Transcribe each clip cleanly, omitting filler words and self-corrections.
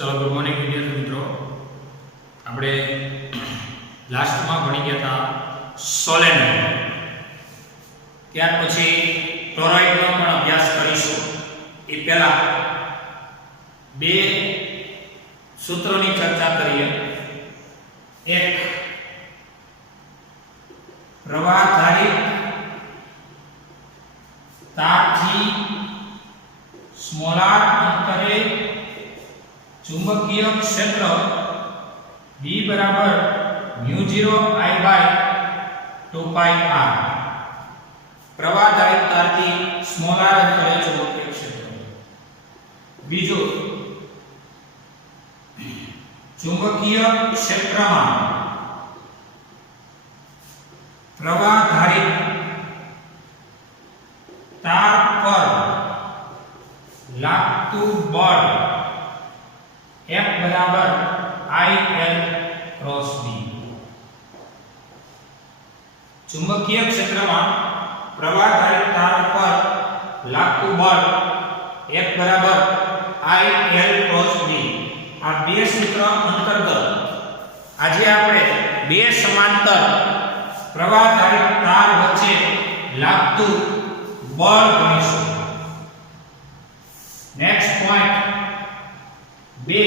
चलो good morning विद्यार्थी मित्रों આપણે લાસ્ટમાં ભણી ગયા હતા સોલેનોઇડ ત્યાર પછી ટોરોઇડનો પણ અભ્યાસ કરીશું એ પહેલા બે સૂત્રોની ચર્ચા કરીએ એક પ્રવાહધારિત તારથી સ્મોલાર અંતરે चुंबकीय क्षेत्र B बराबर μ0 I by 2 pi r प्रवाहधारित तारથી smaller अंतरे चुंबकीय क्षेत्र बीजो चुंबकीय क्षेत्रमा प्रवाहधारित तार पर लागતું બળ F बराबर IL क्रॉस B चुंबकीय क्षेत्र में प्रवाहधारित तार पर लागતું बल F बराबर IL क्रॉस B आ बे सूत्र अंतर्गत आज આપણે બે સમાંતર પ્રવાહધારિત તાર વચ્ચે लागતું બળ ગણીશું नेक्स्ट पॉइंट बे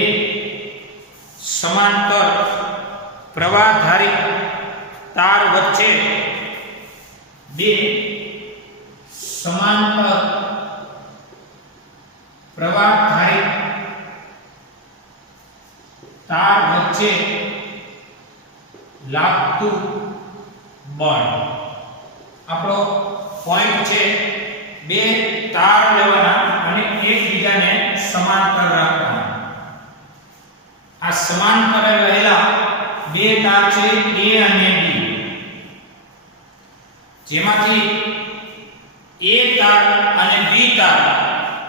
समांतर प्रवाहधारित तार वच्चे बे समांतर प्रवाहधारित तार वच्चे लागતું बळ આપણો पॉइंट छे बे तार लेवाना અને એકબીજાને સમાંતર રાખવાના आ समांतर रहेला बे तार छे A અને B जेमांथी A तार અને B तार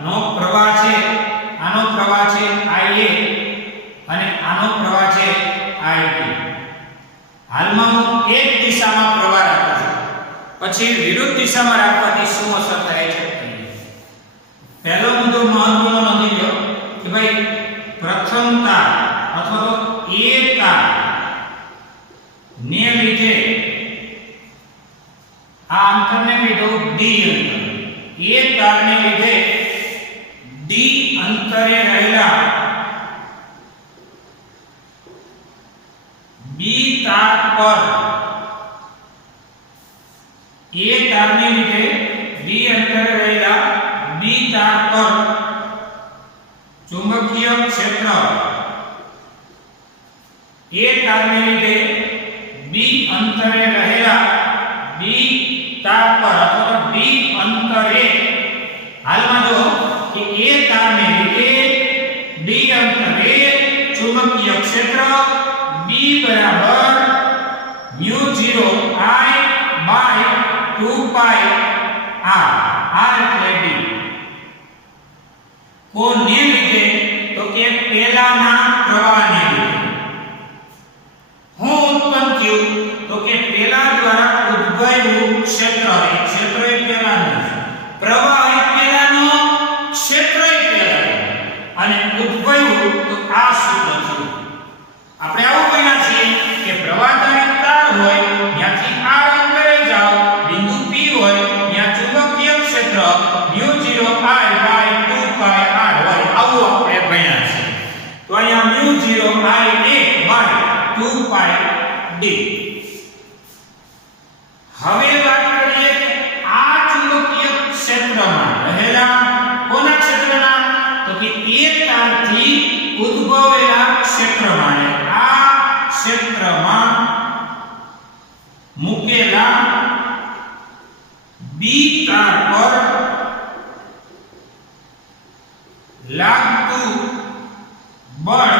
नो प्रवाह छे आनो प्रवाह छे IA અને આનો પ્રવાહ છે IB હાલમાં હું એક દિશામાં પ્રવાહ રાખું છું પછી વિરુદ્ધ દિશામાં રાખવાથી શું અસર થાય છે પહેલો મુદ્દો મહત્વનો નોંધી લો કે ભાઈ પ્રથમ તાર अथवा तो A तार ने लीधे आ अंतर ने कीधो D अंतर A तार ने लीधे D अंतरे रहेला B तार पर A तार ने लीधे D अंतरे रहेला B तार पर चुंबकीय क्षेत्र A तार ने लीधे B अंतरे रहेला B तार पर अथवा B अंतरे हालમાં જો કે A तार ने लीधे B अंतरे चुंबकीय क्षेत्र B बराबर μ0 I by 2 pi r r એટલે D કોને લીધે તો કે પહેલાના પ્રવાહને લીધે હું ઉત્પન્ન થયું તો કે પેલા દ્વારા ઉદ્ભવેલું ક્ષેત્ર એ પેલાનું પ્રવાહ એ પેલાનો ક્ષેત્ર એ પેલાનું અને ઉદ્ભવ્યું તો આ સૂત્ર થયું આપણે આવું કહીના છીએ કે પ્રવાહધારિત તાર હોય ત્યાંથી r અંતરે જાઓ બિંદુ P હોય ત્યાં ચુંબકીય ક્ષેત્ર μ0 I by 2 pi r હોય આવું આપણે ભણ્યા છે તો અહીંયા μ0 I a by 2 pi d હવે વાત કરીએ કે આ ચુંબકીય ક્ષેત્રમાં રહેલા કોના ક્ષેત્રના તો કે એક તારથી ઉદ્ભવેલા ક્ષેત્રમાં આ ક્ષેત્રમાં મૂકેલા B તાર પર લાગતું બળ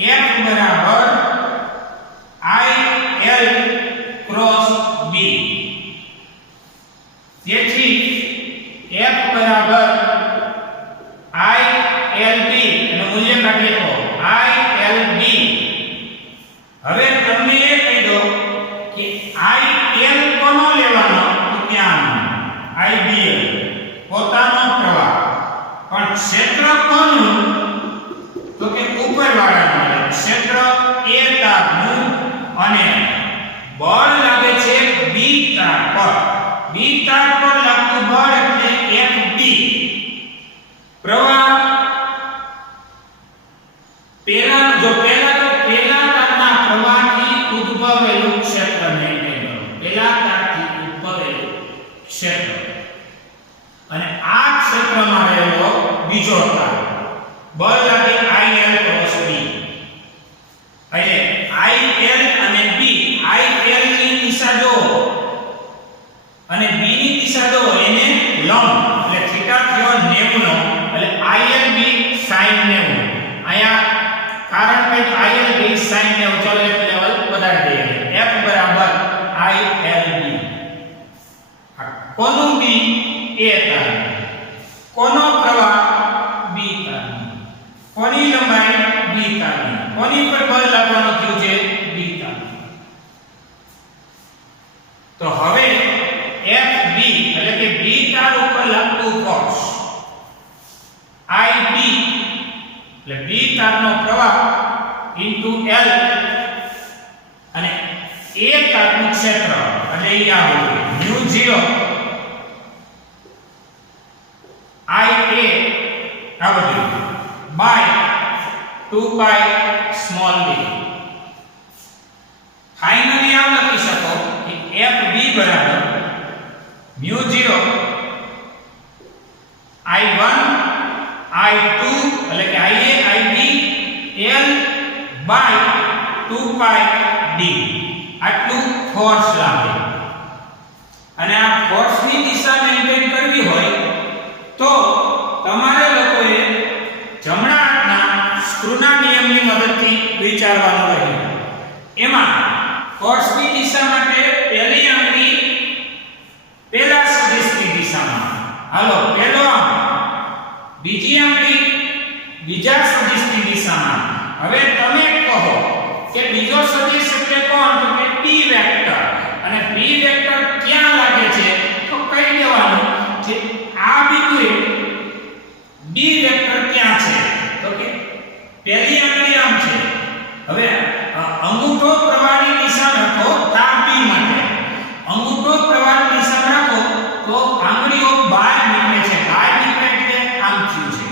F बराबर IL क्रॉस B તેથી F बराबर ILB એનું મૂલ્ય કાઢી લો ILB હવે તમને એ કહી દો કે IL કોનો લેવાનો તો ત્યાં IBL પોતાનો પ્રવાહ પણ ક્ષેત્ર કોનું તો બી તાર પર લાગતું બળ એટલે FB. પ્રવાહ પેલા તો પેલા તારના પ્રવાહથી ઉદ્ભવેલું ક્ષેત્ર મેળવી લો. પેલા તારથી ઉદ્ભવેલું ક્ષેત્ર અને આ ક્ષેત્રમાં રહેલો બીજો તાર બળ લાગે IL ક્રોસ B. એટલે IL અને B, IL ની દિશા જો અને B ની દિશા જો એને લંબ એટલે થીટા થયો 90 નો એટલે IL B sin 90. આયા કારણ કે IL B sin 90 ચલો એક લેવલ વધારી દઈએ. F બરાબર IL B. કોનું B? A તાર. કોનો પ્રવાહ? B તાર. કોની લંબાઈ? B તારની. કોની પર બળ લાગવાનું થયું છે? B તાર. તો હવે FB એટલે કે B તાર ઉપર લાગતું ફોર્સ IB એટલે B તારનો પ્રવાહ ઇન્ટુ L અને A તારનું ક્ષેત્ર એટલે ઈ આ હોય μ0 IA આ બધું by 2 pi small b. Finally આમ લખી શકો કે FB બરાબર μ0 I1 I2 એટલે કે IA IB L by 2 pi d. આટલું ફોર્સ લાગે અને આ ફોર્સની દિશા મેન્ટેન કરવી હોય તો તમારે લોકોએ જમણા હાથના સ્ક્રૂના નિયમની મદદથી વિચારવાનું રહે. એમાં ફોર્સની દિશા માટે પહેલી આંગળી પેલા સદિશની દિશામાં, હાલો પહેલો આમ, બીજી આંગળી બીજા સદિશની દિશામાં. હવે તમે કહો કે બીજો સદિશ એટલે કોણ? તો કે p વેક્ટર. અને p વેક્ટર ક્યાં લાગે છે? તો કહી દેવાનું કે આ બિંદુએ b વેક્ટર ક્યાં છે? તો કે પહેલી આંગળી આમ છે. હવે અંગૂઠો પ્રવાહની દિશા રાખો તાર b માટે. અંગૂઠો પ્રવાહની દિશા રાખો તો આંગળીઓ બહાર નીકળે છે. બહાર નીકળે એટલે આમ થયું છે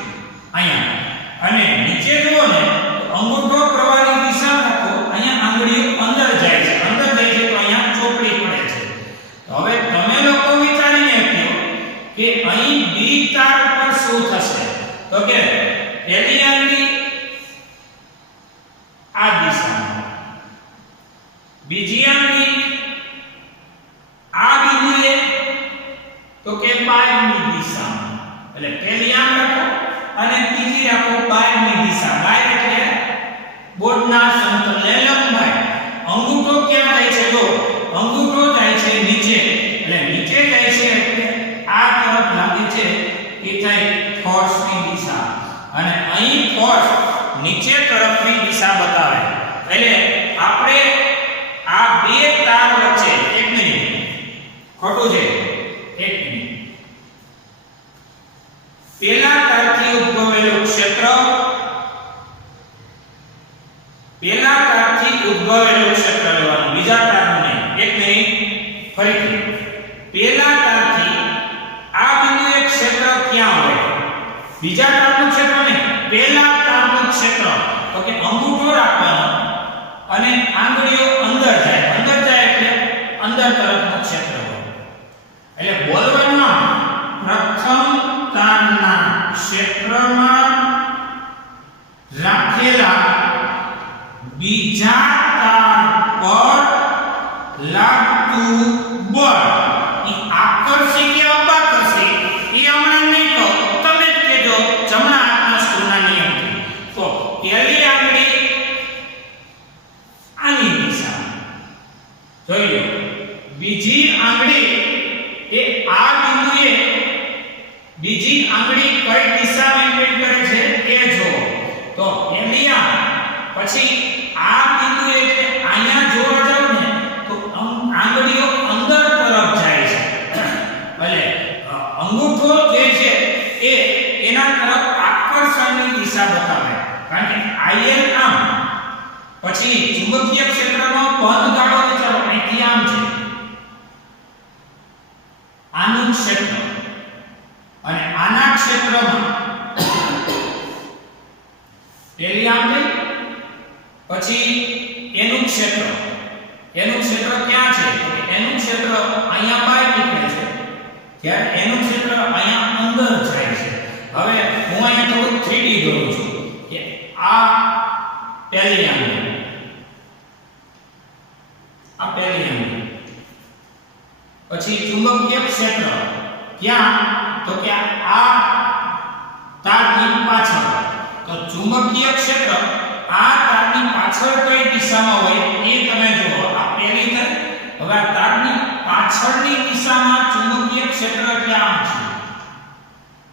અહીંયા. અને નીચે જુઓ ને અંગૂઠો પ્રવાહની દિશા રાખો અહીંયા આંગળીઓ અંદર જાય છે. અંદર જાય છે તો અહીંયા ચોકડી પડે છે. તો હવે તમે લોકો વિચારીને કહો કે અહીં b તાર ઉપર શું થશે? તો કે પહેલી આંગળી આ દિશામાં, બીજી આંગળી આ બિંદુએ તો કે બાયરની દિશામાં. એટલે પહેલી આમ રાખો અને બીજી રાખો બાયરની દિશા. બાય એટલે બોર્ડના સમતલને લંબાઈ. અંગૂઠો ક્યાં જાય છે? જો અંગૂઠો જાય છે નીચે. એટલે નીચે જાય છે એટલે આ તરફ લાગે છે એ થાય ફોર્સની દિશા. અને અહીં ફોર્સ નીચે તરફની દિશા બતાવે. એટલે આપણે આ બે તાર વચ્ચે એક મિનિટ ખોટું છે એક મિનિટ પેલા તારથી ઉદ્ભવેલું ક્ષેત્ર, પેલા તારથી ઉદ્ભવેલું ક્ષેત્ર લેવાનું, બીજા તારનું નહીં. એક મિનિટ ફરીથી પેલા તારથી આ બિંદુએ ક્ષેત્ર ક્યાં હોય? બીજા તારનું ક્ષેત્ર નહીં, પેલા તારનું ક્ષેત્ર. તો કે અંગૂઠો રાખવાનો અને આંગળીઓ અંદર જાય. અંદર જાય એટલે અંદર તરફનું ક્ષેત્ર હોય. એટલે બોલવાનું પ્રથમ તારના ક્ષેત્રમાં રાખેલા બીજા તાર પર લાગતું બળ એ આકર્ષી કે અપાકર્ષી એ હમણાં નહીં કહો, તમે જ કહેજો જમણા હાથના સ્ક્રૂના નિયમથી. તો પહેલી આંગળી આની દિશા જોઈ લો, બીજી આંગળી એ આ બિંદુએ બીજી આંગળી કઈ દિશા મેન્ટેન કરે છે એ જો. તો પહેલી આમ, પછી આ બિંદુએ એટલે અહીંયા જોવા જાવ ને તો આંગળીઓ અંદર તરફ જાય છે. એટલે અંગૂઠો જે છે એ એના તરફ આકર્ષણની દિશા બતાવે. કારણ કે IL આમ, પછી ચુંબકીય ક્ષેત્રનો બંધ ગાળો વિચારો અહીંથી આમ છે પછી એનું ક્ષેત્ર ક્યાં છે? તો કે એનું ક્ષેત્ર અહીંયા બહાર નીકળે છે, જ્યારે એનું ક્ષેત્ર અહીંયા અંદર જાય છે. હવે હું અહીંયા થોડું 3D દોરું છું કે આ પહેલી આંગળી, પછી ચુંબકીય ક્ષેત્ર ક્યાં? તો કે આ તારની પાછળ. તો ચુંબકીય ક્ષેત્ર આ તારની પાછળ કઈ દિશામાં હોય એ તમે જુઓ. આ પહેલી તાર, હવે આ તારની પાછળની દિશામાં ચુંબકીય ક્ષેત્ર એટલે આમ છે.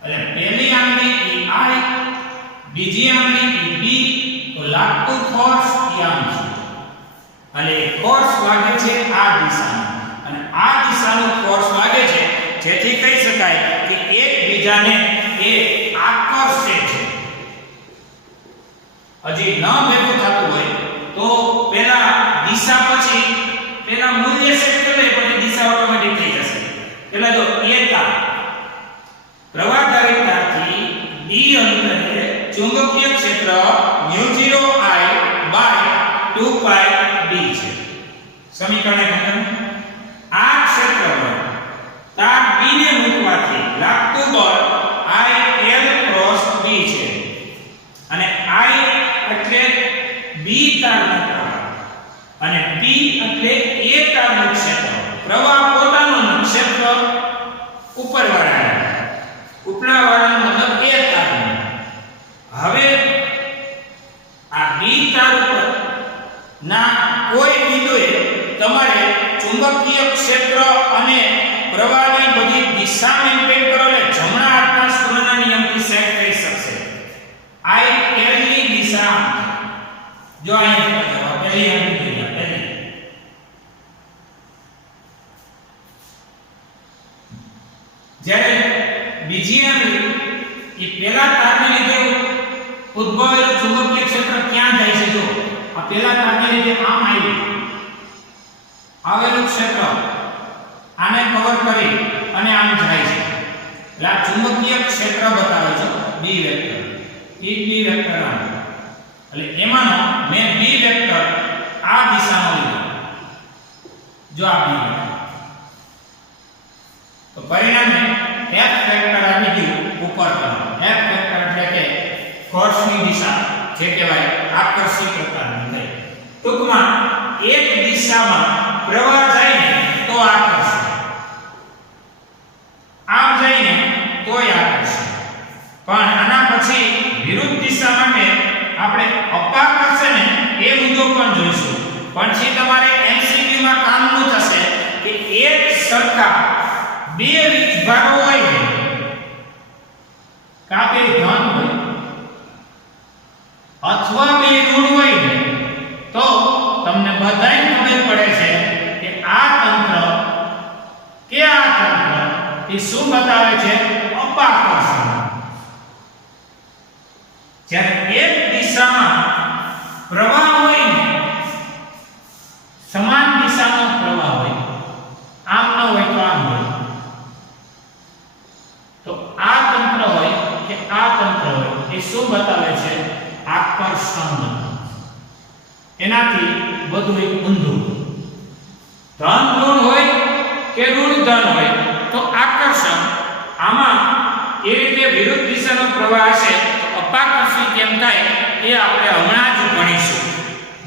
એટલે પહેલી આંગળી એ I, બીજી આંગળી એ B, તો લાગતું ફોર્સ એ આમ છે. અને ફોર્સ લાગે છે આ દિશામાં, અને આ દિશાનો ફોર્સ લાગે છે જેથી કહી શકાય કે એકબીજાને એ આકર્ષે છે. હજી ન ભેગું થતું હોય તો પહેલા દિશા, પછી પહેલા મૂલ્ય સેટ કરે, પછી દિશા ઓટોમેટિક થઈ જશે. પહેલા જો એતા પ્રવાહધારિતાથી d અંતરે ચુંબકીય ક્ષેત્ર μ0I/2πd છે. સમીકરણ ખતમ. આ ક્ષેત્રમાં તાર b ને મૂકવાથી લાગતું બળ IL ક્રોસ b છે, અને I એટલે b તારનો પ્રવાહ અને p એટલે a તારનું ક્ષેત્ર. પ્રવાહ પોતાનું ક્ષેત્ર ઉપરવાળાનો મતલબ a તારનો. હવે આ b તાર ઉપર ના કોઈ બિંદુએ તમારે ચુંબકીય ક્ષેત્ર અને પ્રવાહની બધી દિશા મેન્ટેન કરો એટલે જમણા હાથના સ્ક્રૂના નિયમથી સેટ થઈ શકશે. IL ની દિશા જો અહીંયા પહેલી આંગળી પહેલી, જ્યારે બીજી આંગળી એ પહેલા તારને લીધે ઉદ્ભવેલું ચુંબકીય ક્ષેત્ર ક્યાં જાય છે? જો આ પહેલા તારને લીધે આમ આવેલું ક્ષેત્ર આને કવર કરી અને આમ જાય છે. એટલે આ ચુંબકીય ક્ષેત્ર બતાવે છે B વેક્ટર. B વેક્ટર આમ, એટલે એમાંનો મેં B વેક્ટર આ દિશામાં લીધો. જો આ B વેક્ટર, તો પરિણામે F વેક્ટર આવી ગયું ઉપર તરફ. F વેક્ટર એટલે કે ફોર્સની દિશા, જે કહેવાય આકર્ષી પ્રકારની થઈ. ટૂંકમાં એક દિશામાં પ્રવાહ જાય ને તો આકર્ષે, આમ જઈને તોય આકર્ષે. પણ આના પછી વિરુદ્ધ દિશા માટે આપણે અપાકર્ષે ને એ મુદ્દો પણ જોઈશું. પછી તમારે MCQ માં કામનું થશે કે એક સરખા બે વીજભારો હોય ને, કા બે ધન હોય અથવા બે ઋણ હોય ને, તો તમને બધાને ખબર પડે છે કે આ તંત્ર એ શું બતાવે છે? અપાકર્ષણ. જ્યારે એક દિશામાં પ્રવાહ હોય ને, સમાન દિશાનો પ્રવાહ હોય, આમ ન હોય તો આમ હોય, તો આ તંત્ર હોય કે આ તંત્ર હોય એ શું બતાવે છે? આકર્ષણ. એનાથી બધું એક ઊંધું. ધન ઋણ હોય કે ઋણ ધન હોય તો આકર્ષણ. આમાં એ રીતે વિરુદ્ધ દિશાનો પ્રવાહ હશે તો અપાકર્ષણ કેમ થાય એ આપણે હમણાં જ ભણીશું.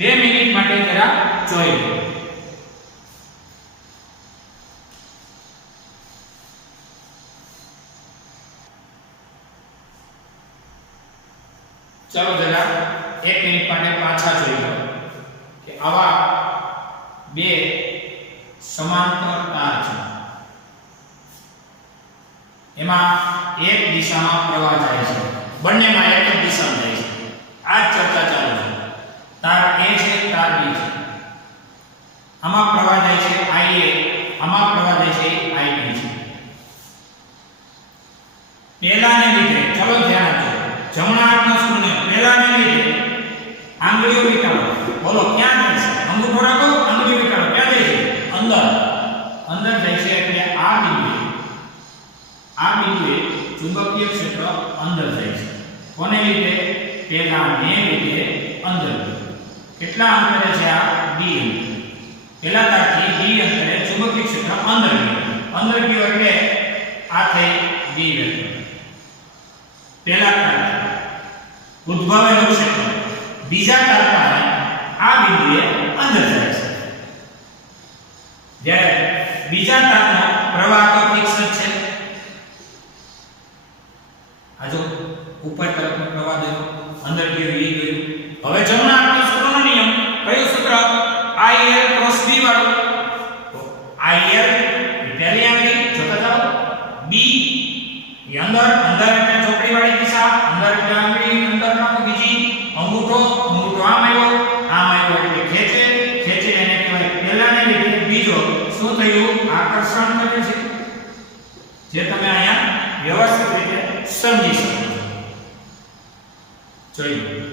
2 મિનિટ માટે જરા જોઈ લો. ચાલો જરા 1 મિનિટ માટે પાછા જોઈ લો કે આવા બે સમાંતર તાર છે. એમાં એક દિશામાં પ્રવાહ જાય છે, બંનેમાં એક જ દિશામાં જાય છે. આ જ ચર્ચા ચાલુ છે. તાર A છે, તાર B છે. આમાં પ્રવાહ જાય છે IA, આમાં પ્રવાહ જાય છે IB છે. પહેલાને લીધે ચલો ધ્યાન આપજો. જમણા હાથના સ્ક્રૂને પહેલાને લીધે આંગળીઓ વિટાળો. બોલો ક્યાં જાય છે? અંગૂઠો રાખો, આંગળીઓ વિટાળો. ક્યાં જાય છે? અંદર. અંદર જાય છે એટલે આ બિંદુએ ચુંબકીય ક્ષેત્ર અંદર જાય છે. કોને લીધે? પહેલાને લીધે અંદર. કેટલા અંતરે છે આ d પેલા તારથી d અંતરે ચુંબકીય ક્ષેત્ર અંદર ગયું એટલે આ થઈ d વેક્ટર પેલા તારથી ઉદ્ભવેલું ક્ષેત્ર બીજા તાર પાસે આ બિંદુએ અંદર જાય છે જ્યારે બીજા તારનો પ્રવાહ તો ફિક્સ જ છે આ જો ઉપર તરફનો પ્રવાહ દેવો અંદર ગયો એ ગયું હવે જમણા હાથનો સૂત્રનો નિયમ કયો સૂત્ર IL ક્રોસ B વાળો તો IL પહેલી આવી જોતા જાઓ B એ અંદર એટલે ચોકડી વાળી દિશા અંદર એટલે આંગળી અંદર નાખો બીજી અંગૂઠો આમ આવ્યો એટલે ખેંચે એને કહેવાય પહેલાને લીધે બીજો શું થયું આકર્ષણ કરે છે જે તમે અહીંયા વ્યવસ્થિત રીતે સમજી શકો જોઈએ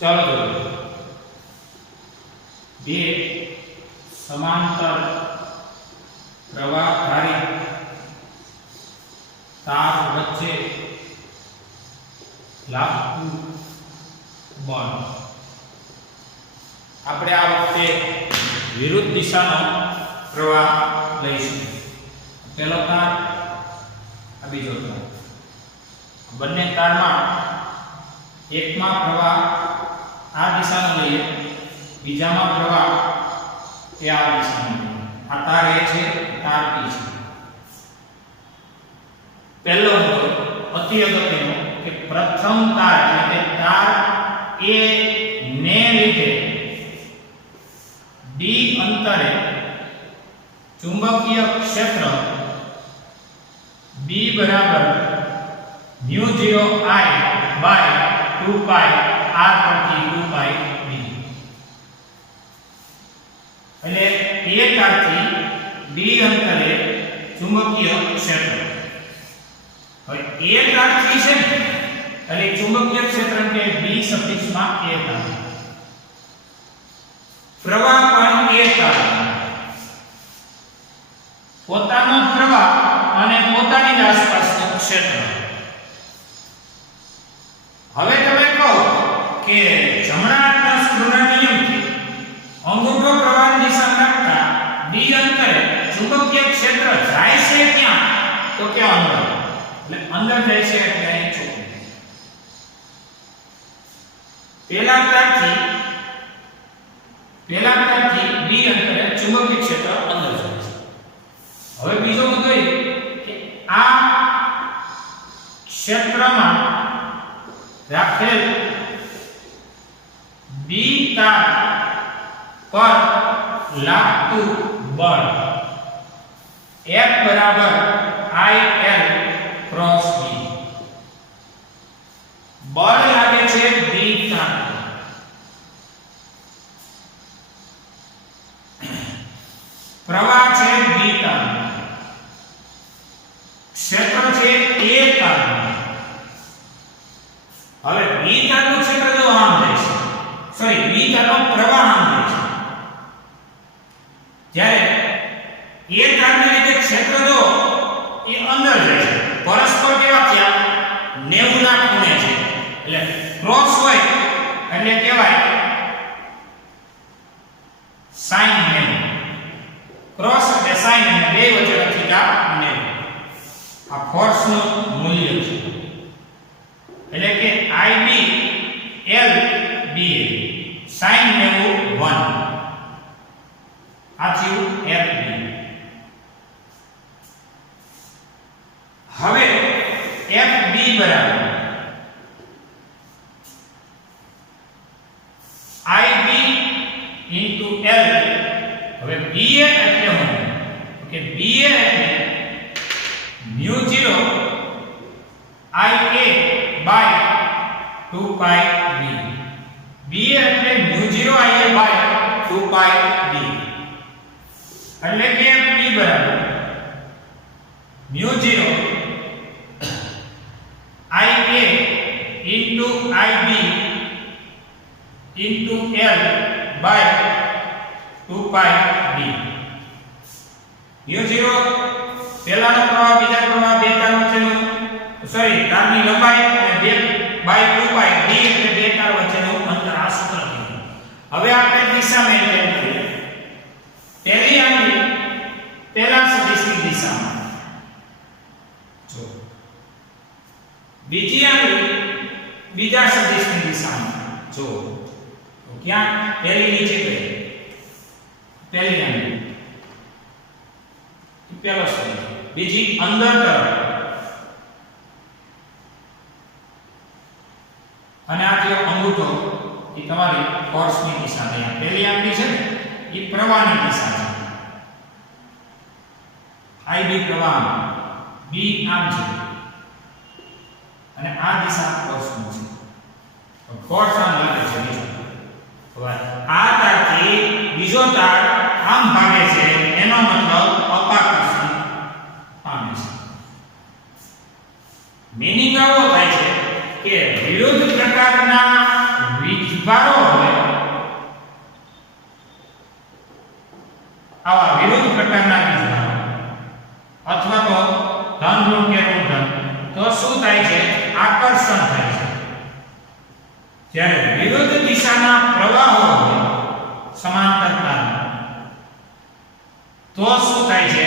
ચાલો જોઈએ બે સમાંતર પ્રવાહધારી તાર વચ્ચે લાગતું બળ આપણે આ વખતે વિરુદ્ધ દિશાનો પ્રવાહ લઈશું પહેલો તાર આ બીજો તાર બંને તારમાં એકમાં પ્રવાહ આ દિશાનો લઈએ બીજામાં પ્રવાહ એ આ દિશાનો આ તાર A છે તાર P છે પહેલો મુદ્દો અતિ અગત્યનો કે પ્રથમ તાર એટલે તાર A ને લીધે d અંતરે ચુંબકીય ક્ષેત્ર B બરાબર μ0 I બાય 2 pi r પરથી 2 pi d એટલે A તારથી B અંતરે ચુંબકીય ક્ષેત્ર હવે A તારથી છે એટલે ચુંબકીય ક્ષેત્ર કે B સફિક્સમાં A તાર પ્રવાહ પણ A તાર પોતાનો પ્રવાહ અને પોતાની આસપાસનું ક્ષેત્ર હવે તમે કહો કે જમણા હાથના સૂત્રના નિયમથી અંગૂઠો પ્રવાહની દિશા રાખતા d અંતરે ચુંબકીય ક્ષેત્ર જાય છે ક્યાં તો કે અંદર એટલે અંદર જાય છે એટલે અહીં ચોકડી પેલા તારથી d અંતરે ચુંબકીય ક્ષેત્ર અંદર જાય છે હવે બીજો મુદ્દો એ કે આ ક્ષેત્રમાં રાખેલ B તાર પર લાગતું બળ F બરાબર IL ક્રોસ B બળ લાગે છે B તાર પ્રવાહ છે B તાર ક્ષેત્ર છે A તાર હવે B તારનું ક્ષેત્ર જો આમ જાય છે સોરી B તારનો પ્રવાહ આમ જાય છે જ્યારે A તારને લીધે ક્ષેત્ર જો એ અંદર જાય છે પરસ્પર કેવા થયા 90 ના ખૂણે છે એટલે ક્રોસ હોય એટલે કહેવાય sin 90 ક્રોસ એટલે sin અને બે વચ્ચે થીટા 90 આ ફોર્સનું મૂલ્ય છે એટલે કે IB L BA sin 90 1 આ થયું FB હવે FB બરાબર IB into L હવે BA એટલે શું કે BA એટલે μ0 IA by 2 pi b BA એટલે μ0 IA by 2 pi b એટલે કે B બરાબર μ0 IA into IB into L by 2 pi b u0 પહેલાનો પ્રવાહ બીજા પ્રવાહ બે તાર વચ્ચેનું સોરી તારની લંબાઈ અને 2 બાય 2 પાઈ d એટલે બે તાર વચ્ચેનું અંતર આ સૂત્ર થયું. હવે આપણે દિશા મેન્ટેન કરીએ. પહેલી આંગળી પહેલા સદિશની દિશામાં જો, બીજી આંગળી બીજા સદિશની દિશામાં જો. તો ક્યાં પહેલી નીચે ગઈ, પહેલી આંગળી પહેલો સદિશ, બીજી અંદર તરફ અને આ જે અંગૂઠો એ તમારી ફોર્સની દિશા છે. પહેલી આંગળી છે ને એ પ્રવાહની દિશા છે. IB પ્રવાહ B આમ છે અને આ દિશા ફોર્સની છે. તો ફોર્સ આમ લાગે છે બીજો. હવે આ તારથી બીજો તાર આમ ભાગે છે એનો મતલબ અપાકર્ષણ પામે છે. મીનિંગ આવો થાય છે કે વિરુદ્ધ પ્રકારના વીજભારો હોય, આવા વિરુદ્ધ પ્રકારના વીજભારો અથવા તો ધન ઋણ કે ઋણ ધન, તો શું થાય છે? આકર્ષણ થાય છે. જ્યારે વિરુદ્ધ દિશાના પ્રવાહો હોય સમાંતરતાના, તો શું થાય છે?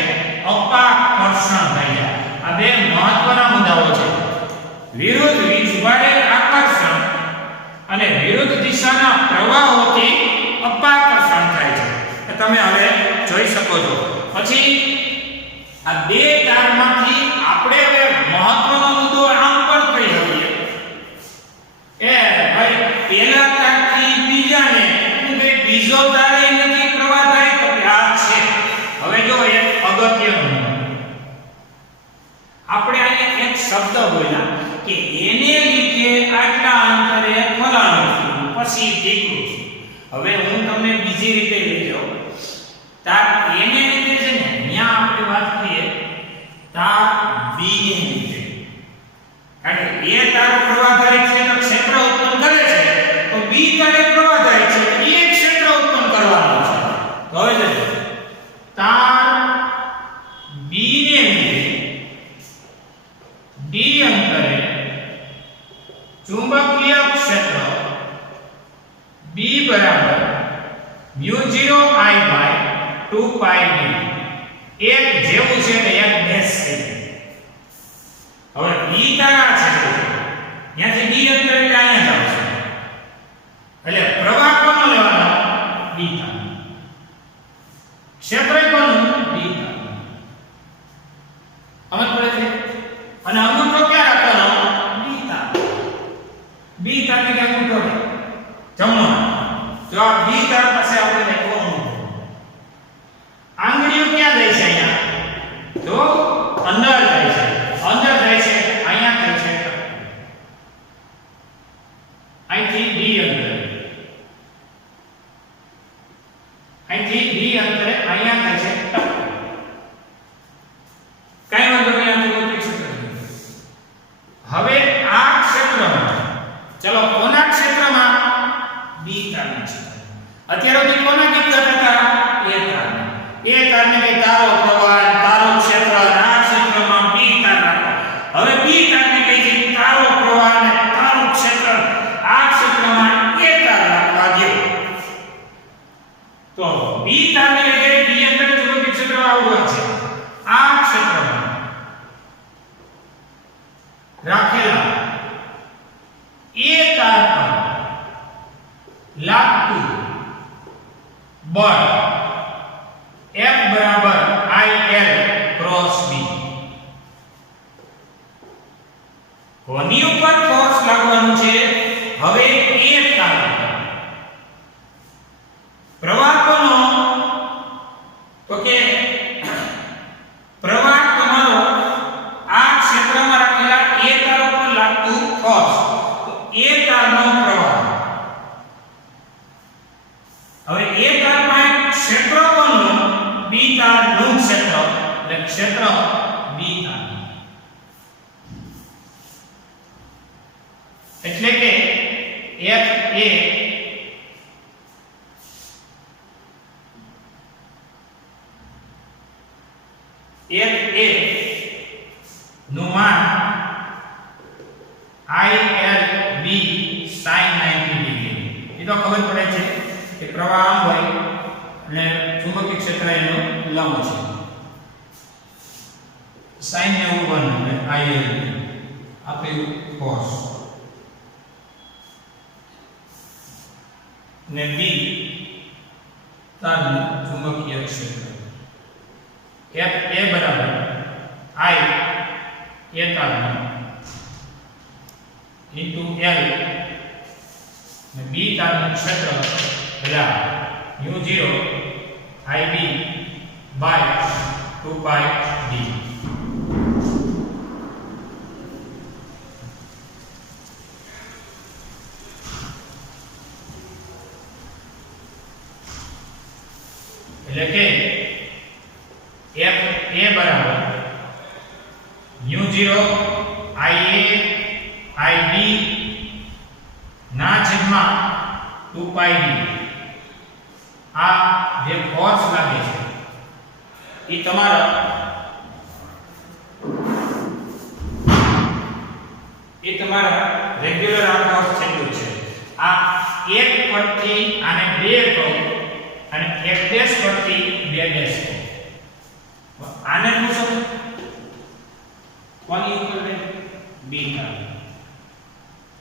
અપાકર્ષણ થાય છે. આ બે મહત્વના મુદ્દાઓ છે. વિરુદ્ધ વીજભારે આકર્ષણ અને વિરુદ્ધ દિશાના પ્રવાહોથી અપાકર્ષણ થાય છે. તમે હવે જોઈ શકો છો. પછી આ બે તારમાંથી આપણે હવે મહત્વનો મુદ્દો આમ પણ કહી શકીએ એ ભાઈ પહેલા તારથી બીજાને કે બીજો તાર એ નથી પ્રવાહ થાય તો આ છે. હવે જો એક અગત્યનું આપણે અહીંયા એક શબ્દ બોલ્યા કે એને લીધે આટલા અંતરે ફલાણું પછી દીકરું. હવે હું તમને બીજી રીતે લઈ જાઉં. તાર એને લીધે છે ને અહીંયા આપણે વાત કરીએ તાર B ને લીધે, કારણ કે એ તાર પ્રવાહધારી છે તો ક્ષેત્ર ઉત્પન્ન કરે છે, તો B તારે પ્રવાહધારી છે એ ક્ષેત્ર ઉત્પન્ન કરવાનું છે. તો હવે જો તાર B ને લીધે d અંતરે ચુંબકીય ક્ષેત્ર B બરાબર μ0I/2 પાઈ d એક જેવું છે ને એક બેસ છે. હવે B તારા છે ત્યાંથી d અંતર એટલે અહીંયા જાવ છે એટલે પ્રવાહ કોનો લેવાનો? B તાર. ક્ષેત્ર કોનું? B તાર. સમજ પડે છે? અને અંગૂઠો ક્યાં રાખવાનો? B તાર. B તાર ને અંગૂઠો જમણો. જો આ B તાર પાસે આપણે લખો આંગળીઓ ક્યાં જાય છે? અહીંયા જો અંદર જાય છે, અંદર જાય છે અહીંયા થાય છે અહીંથી D અંતરે, અહીંથી D અંતરે અહીંયા થાય છે ટપ. કઈ વાંધો નહીં, આથી કોઈ ક્ષેત્ર નહીં. હવે આ ક્ષેત્રમાં ચલો કોના ક્ષેત્રમાં? B તારના ક્ષેત્ર. અત્યારે સુધી કોના કિંમત હતા? A તારના. A તારને કઈ તારો પ્રવાહ, તારો ક્ષેત્ર, આ ક્ષેત્રમાં B તાર રાખો. હવે B તારને કઈ છે તારો પ્રવાહ અને તારો ક્ષેત્ર, આ ક્ષેત્રમાં A તાર રાખવા દો. તો B તારને લીધે D અંદર ચુંબકીય ક્ષેત્ર આવડું છે. આ ક્ષેત્રમાં રાખેલા A તાર પર લાગતું બળ F બરાબર IL ક્રોસ B. કોની ઉપર ફોર્સ લાગવાનું છે? હવે A તાર પ્રવાહ કોનો? તો કે પ્રવાહ તમારો આ ક્ષેત્રમાં રાખેલા A તાર ઉપર લાગતું ફોર્સ, તો A તારનો પ્રવાહ. હવે A તાર માં ક્ષેત્ર કોનું? B તારનું ક્ષેત્ર, એટલે ક્ષેત્ર B તાર. એટલે કે F એ A નું માન ILB sin 90 ડિગ્રી. એ તો ખબર પડે છે કે પ્રવાહ આમ હોય અને ચુંબકીય ક્ષેત્ર એનો લંબ છે. sin 90 અને ILB આપેલું ફોર્સ ને B તારનું ચુંબકીય ક્ષેત્ર. FA બરાબર I A તારનું into L ને B તારનું ક્ષેત્ર એટલે μ0 IB by 2 pi d. એટલે કે FA બરાબર μ0 IA IB ના છેદમાં 2 pi d. આ જે ફોર્સ લાગે છે એ તમારા રેગ્યુલર આર્મ ફોર્સ જેટલું છે. આ એક પરથી આને 2 કહું અને એક ડેશ પરથી 2 ડેશ કહું. આને પૂછો કોની ઉપર લે B તાર.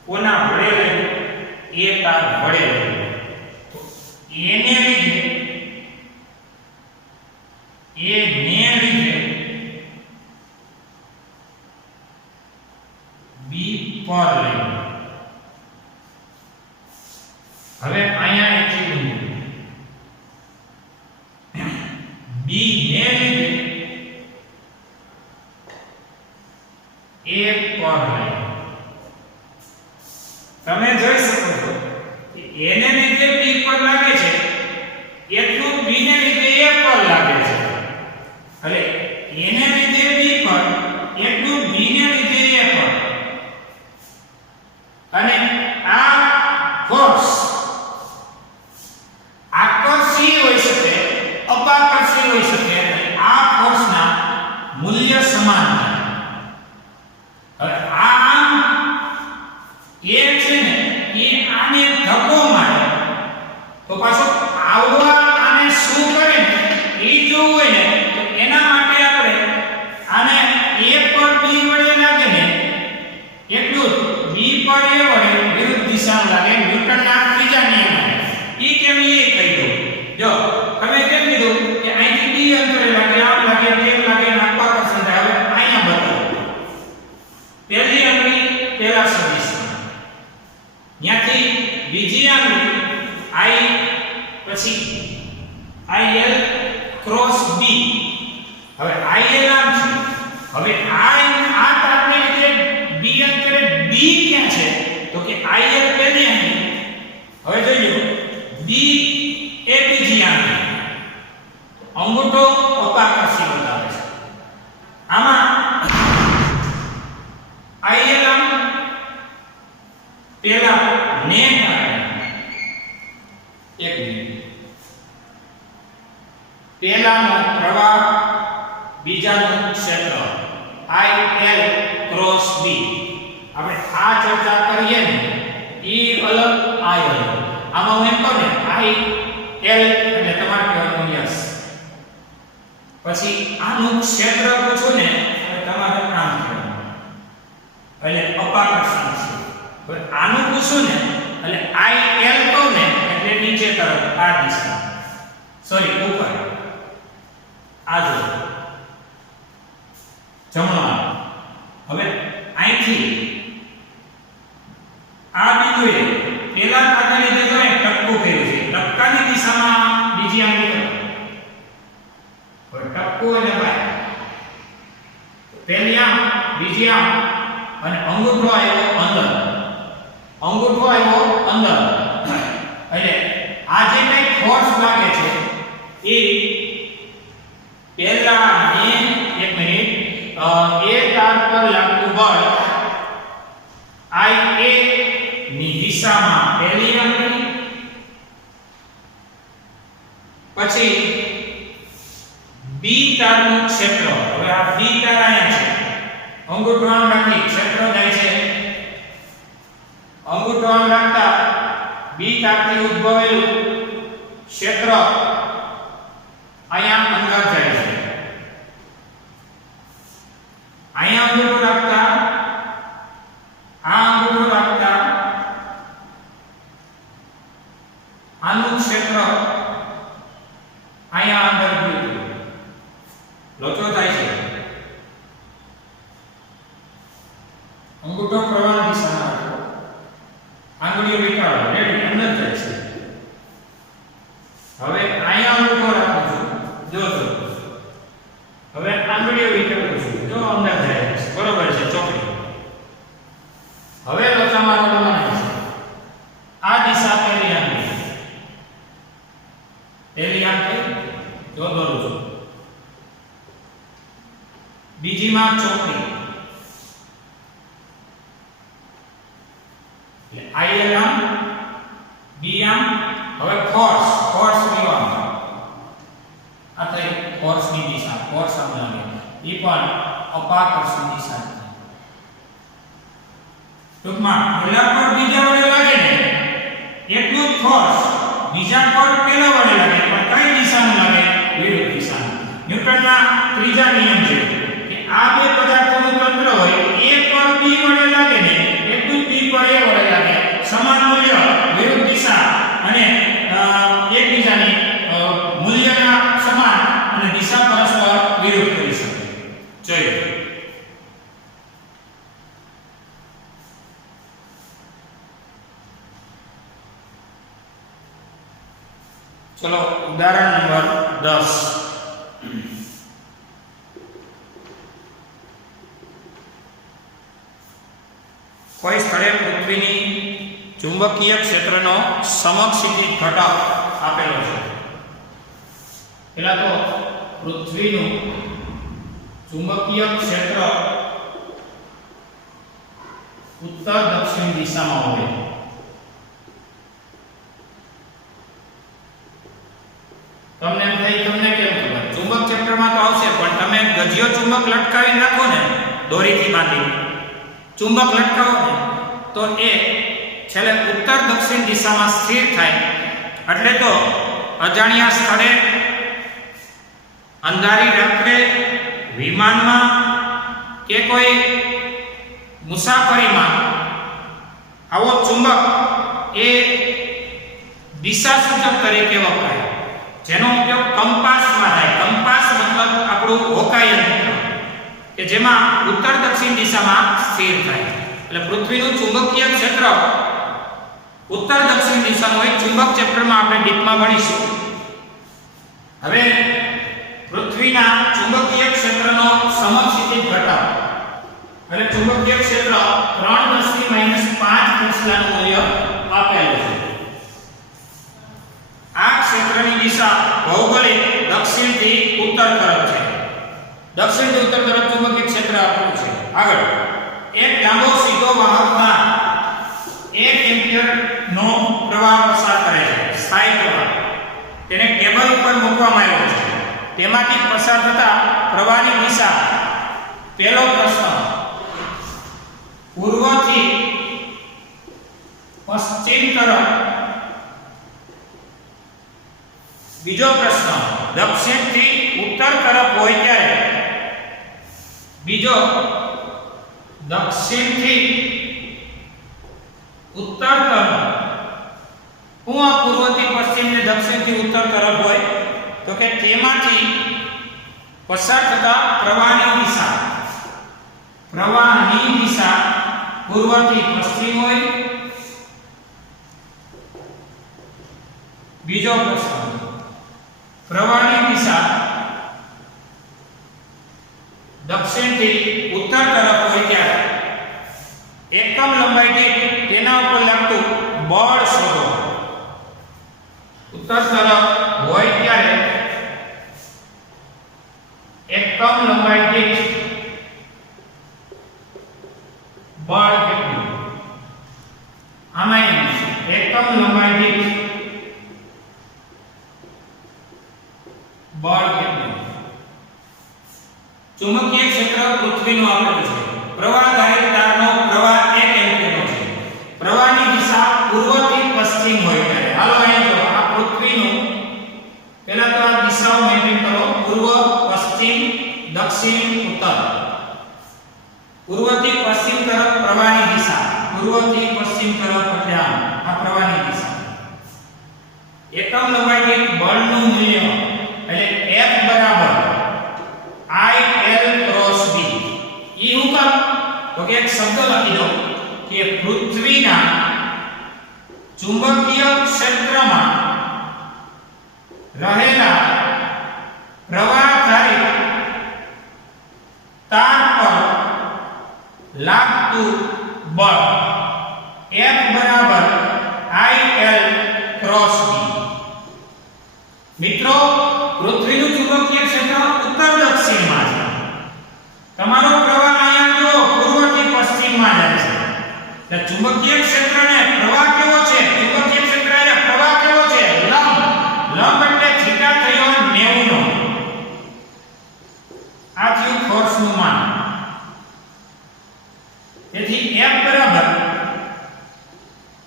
કોના વડે લેવું? A તાર વડે લેવું. તો એને લીધે B પર લેવું. હવે અહીંયા એક ચીજ B ને લીધે A પર લેવું. તમે જોઈ શકો છો કે એને લીધે B પર લાગે છે એટલું B ને લીધે A પર લાગે છે. એટલે એને લીધે B પર એટલું B ને લીધે A પર. અને આ ફોર્સ આકર્ષી હોઈ શકે, અપાકર્ષી હોઈ શકે. આ ફોર્સના મૂલ્ય સમાન છે. હવે આમ એ છે ને એ આને ધક્કો મારે તો પાછો આવવા આને શું કરે ને એ જોવું હોય ને તો એના માટે આપણે આને A પર B વડે લાગે ને એટલું B પર A વડે વિરુદ્ધ દિશામાં લાગે. ન્યૂટનના ત્રીજા નિયમ એ કેમ એ કહી દઉં. જો તમે કેમ કીધું કે અહીંથી D અંતરે લાગે, આમ લાગે, તેમ લાગે, અપાકર્ષણ થાય. હવે અહીંયા બતાવો. પહેલી આંગળી પહેલા સદિશમાં, ત્યાંથી બીજી આંગળી I પછી IL ક્રોસ B. હવે IL આમ છે. હવે આ તારને લીધે B અંતરે B ક્યાં છે તો કે IL પહેલી આંગળી. હવે જોઈએ B એ બીજી આંગળી. અંગૂઠો અપાકર્ષી બતાવે છે. આમાં IL આમ પહેલા ને એક મિનિટ. પહેલાનો પ્રવાહ, બીજાનો ક્ષેત્ર IL ક્રોસ B. આપણે આ ચર્ચા કરીએ ને E અલગ I અલગ. આમાં હું એમ કહું ને IL એટલે તમારે કહેવાનું યસ. પછી આનું ક્ષેત્ર પૂછું ને એટલે તમારે કામ કરવાનું એટલે અપાકર્ષણ છે. હવે આનું પૂછું ને એટલે IL કહું ને એટલે નીચે તરફ આ દિશા, સોરી ઉપર આ જો જમણો. હવે અહીંથી આ બિંદુએ પેલા તારને લીધે જો ટપકું કર્યું છે. ટપકાની દિશામાં બીજી આંગળી કરો. હવે ટપકું અને બાય પહેલી આમ, બીજી આમ અને અંગૂઠો આવ્યો અંદર. અંગૂઠો આવ્યો અંદર. એટલે આ જે કઈ ફોર્સ લાગે છે એ પહેલા ને એક મિનિટ A તાર પર લાગતું બળ IA ની દિશામાં પહેલી આંગળી, પછી B બી તારનું ક્ષેત્ર. હવે આ બી તાર અહીંયા છે, અંગૂઠો આમ રાખી ક્ષેત્ર જાય છે, અંગૂઠો આમ રાખતા બી તારથી ઉદ્ભવેલું ક્ષેત્ર અહીંયા અંદર જાય છે. અહીંયા અંગૂઠો રાખતા આ અંગૂઠો રાખતા આનું ક્ષેત્ર અહીંયા અંદર ગયું, લોચો થાય છે. અંગૂઠો પ્રવાહ દિશામાં રાખો, આંગળીઓ વિકારો, રેડી અંદર જાય છે. હવે અહીંયા અંગૂઠો રાખું છું, જોજો. હવે આંગળીઓ વિકારું છું, જો અંદર જાય છે, બરોબર છે, ચોકડી. હવે લોચામાં રોડવાનું છે. આ દિશા પહેલી આંગળી, પહેલી આંગળી જો દોરું છું, બીજી માં ચોકડી, એટલે આઈ આમ બી આમ. હવે ફોર્સ લેવાનું, આ થઈ ફોર્સ ની દિશા, ફોર્સ આમ લાગે, ઈ પણ અપાકર્ષ ની દિશા. ટૂંકમાં પહેલા પર બીજા વડે લાગે ને એટલું જ ફોર્સ બીજા પર પહેલા વડે લાગે, પણ કઈ દિશામાં લાગે? વિરુદ્ધ દિશામાં. ન્યૂટનના ત્રીજા નિયમ છે કે આ બે પદાર્થોનું તંત્ર હોય, એક પર બી વડે લાગે ને એટલું જ બી પર એ વડે લાગે. સમાન મૂલ્ય વિરુદ્ધ દિશા અને એકબીજાની મૂલ્યના સમાન અને દિશા પરસ્પર વિરુદ્ધ કરી શકે. જોઈએ चलो उदाहरण नंबर 10. कोई स्थळे पृथ्वीनी चुंबकीय क्षेत्रनो समक्षितिज घटक आपेलो छे. पहला तो पृथ्वीનું चुंबकीय क्षेत्र उत्तर दक्षिण दिशाમાં હોય. તમને એમ થાય તમને કેમ ખબર? ચુંબક ક્ષેત્રમાં તો આવશે, પણ તમે ગજિયો ચુંબક લટકાવી નાખો ને દોરીથી બાંધી, ચુંબક લટકાવો ને તો એ છેલ્લે ઉત્તર દક્ષિણ દિશામાં સ્થિર થાય. એટલે તો અજાણ્યા સ્થળે, અંધારી રાત્રે, વિમાનમાં કે કોઈ મુસાફરીમાં આવો ચુંબક એ દિશા સૂચક તરીકે વપરાય, જેનો ઉપયોગ કંપાસમાં થાય. કંપાસ મતલબ આપણું હોકાય યંત્ર કે જેમાં ઉત્તર દક્ષિણ દિશામાં સ્થિર થાય. એટલે પૃથ્વીનું ચુંબકીય ક્ષેત્ર ઉત્તર દક્ષિણ દિશાનું હોય. ચુંબક ક્ષેત્રમાં આપણે ડીપમાં ભણીશું. હવે પૃથ્વીના ચુંબકીય ક્ષેત્રનો સમક્ષિતિજ ઘટક, એટલે ચુંબકીય ક્ષેત્ર 3 × 10⁻5 ટેસ્લાનું મૂલ્ય આપેલું છે. આ ક્ષેત્રની દિશા ભૌગોલિક દક્ષિણથી ઉત્તર તરફ છે. દક્ષિણથી ઉત્તર તરફ ચુંબકીય ક્ષેત્ર આપેલું છે. આગળ એક લાંબો સીધો વાહકમાં 1 એમ્પિયર નો પ્રવાહ પસાર કરે છે, સ્થાયી પ્રવાહ. તેને કેબલ ઉપર મૂકવામાં આવ્યો છે. તેમાંથી પસાર થતા પ્રવાહની દિશા. પહેલો પ્રશ્ન, પૂર્વથી પશ્ચિમ તરફ. બીજો પ્રશ્ન, દક્ષિણથી ઉત્તર તરફ હોય ત્યારે. બીજો, દક્ષિણથી ઉત્તર તરફ. હું પૂર્વથી પશ્ચિમ ને દક્ષિણથી ઉત્તર તરફ હોય તો કે તેમાંથી પસાર થતા પ્રવાહની દિશા. પ્રવાહની દિશા પૂર્વથી પશ્ચિમ હોય. બીજો પ્રશ્ન, પ્રવાહની દિશા દક્ષિણથી ઉત્તર તરફ હોય ત્યારે એકમ લંબાઈ દીઠ તેના ઉપર લાગતું બળ શોધો. ઉત્તર તરફ હોય ત્યારે એકમ લંબાઈ દીઠ બળ કેટલું? આમાં એકમ લંબાઈ દીઠ બળ કેટલું? પૃથ્વીનું આપેલું છે. પ્રવાહધારિત તારનો પ્રવાહ 1 એમ્પીયરનો છે. પ્રવાહની દિશા પૂર્વથી પશ્ચિમ હોય ત્યારે. હાલો અહીંયા જો આ પૃથ્વીનું પહેલા તો આ દિશાઓ મેન્ટેન કરો. પૂર્વ, પશ્ચિમ, દક્ષિણ, ઉત્તર. પૂર્વથી પશ્ચિમ તરફ પ્રવાહની દિશા. પૂર્વથી પશ્ચિમ તરફ એટલે આ પ્રવાહની દિશા. એકમ લંબાઈ દીઠ બળનું મૂલ્ય એટલે F બરાબર IL ક્રોસ B. ઈ હું કામ તો કે એક શબ્દ લખી દો કે પૃથ્વીના ચુંબકીય ક્ષેત્રમાં રહેલા પ્રવાહધારિત તાર પર લાગતું બળ F બરાબર IL ક્રોસ B. મિત્રો પૃથ્વીનું ચુંબકીય ક્ષેત્ર ઉત્તર દક્ષિણમાં છે. તમારો પ્રવાહ અહીંયા જો પૂર્વથી પશ્ચિમમાં જાય છે. એટલે ચુંબકીય ક્ષેત્રને પ્રવાહ કેવો છે? ચુંબકીય ક્ષેત્ર એટલે પ્રવાહ કેવો છે? લંબ. લંબ એટલે થીટા થયો 90 નો. આ થયું ફોર્સનું માન. તેથી F બરાબર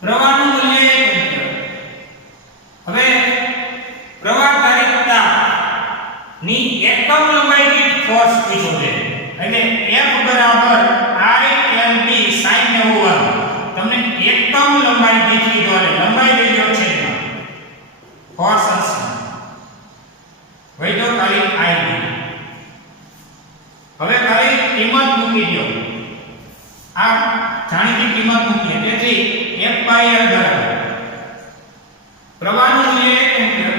પ્રવાહનું મૂલ્ય 1 એમ્પીયર. હવે પ્રવાહધારિતતા ની એકમ લંબાઈ દીઠ ફોર્સ કીધો છે. એટલે F બરાબર ILB sin 90. તમને એકમ લંબાઈ દીઠ કીધો એટલે લંબાઈ લીધો છે ફોર્સ હશે. વહી તો ખાલી IB. હવે ખાલી કિંમત મૂકી દો. આ જાણીતી કિંમત મૂકીએ. તેથી F/L બરાબર પ્રવાહનું મૂલ્ય 1 એમ્પીયર,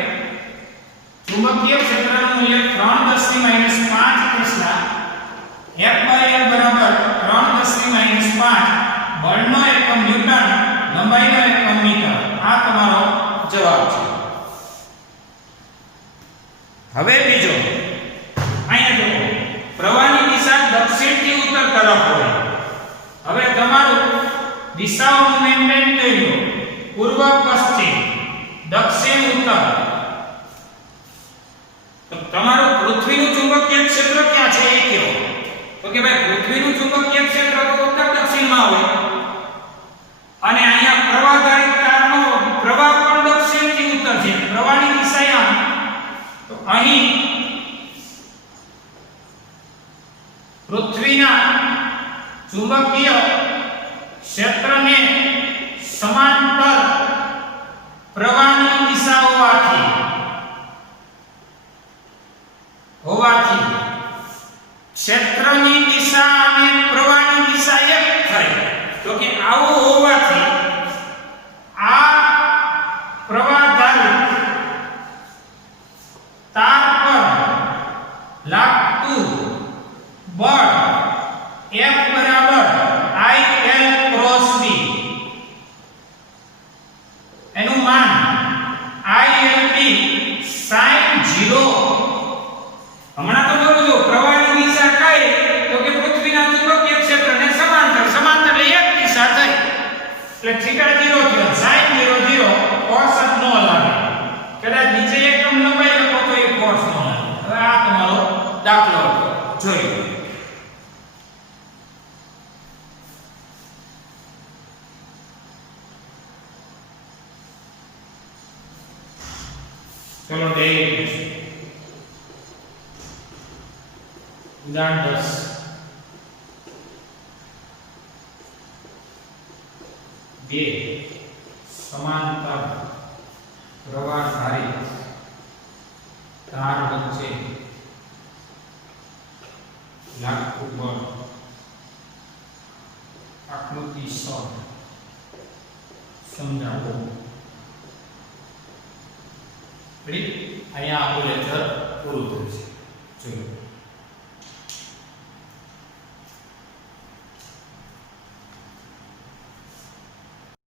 ચુંબકીય ક્ષેત્રનું મૂલ્ય 3 × 5 ટેસ્લા. F/L બરાબર 3 × 5. બળનો એકમ ન્યૂટન, લંબાઈનો એકમ મીટર. આ તમારો જવાબ છે. હવે બીજો અહીંયા જુઓ. પ્રવાહની દિશા દક્ષિણથી ઉત્તર તરફ હોય. હવે તમારું દિશાઓનું મેન્ટેન કરી લો. પૂર્વ, પશ્ચિમ, દક્ષિણ, ઉત્તર. તો તમારું પૃથ્વીનું ચુંબકીય ક્ષેત્ર ક્યાં છે એ કહો. તો કે ભાઈ પૃથ્વીનું ચુંબકીય ક્ષેત્ર તો ઉત્તર દક્ષિણમાં હોય. અને અહીંયા પ્રવાહધારિત તારનો પ્રવાહ પણ દક્ષિણથી ઉત્તર છે. પ્રવાહની દિશા આમ. તો અહીં પૃથ્વીના ચુંબકીય ક્ષેત્રને સમાંતર પ્રવાહની દિશા હોવાથી ક્ષેત્રની દિશા અને પ્રવાહની દિશા એક થઈ. તો કે આવું હોવાથી આ પ્રવાહધારિત તાર પર લાગતું બળ F બરાબર IL ક્રોસ B. એનું માન ILB sin 0. હમણાં તો જોજો પ્રવાહની દિશા કઈ તો કે પૃથ્વીના ચુંબકીય ક્ષેત્રને સમાંતર. સમાંતર એટલે એક દિશા થઈ. એટલે થીટા 0 થયો. sin 0 0 cos ન લાગે. કદાચ નીચે એકમ લંબાઈ લખો તો એ cos ન લાગે. હવે આ તમારો દાખલો જોઈ લો. चलो देखिए उदाहरण 10. બે સમાંતર પ્રવાહધારિત તાર વચ્ચે લાગતું બળ. આકૃતિ 6 સમજાવો. અહીંયા આપણું લેક્ચર પૂરું થયું છે. ચલો.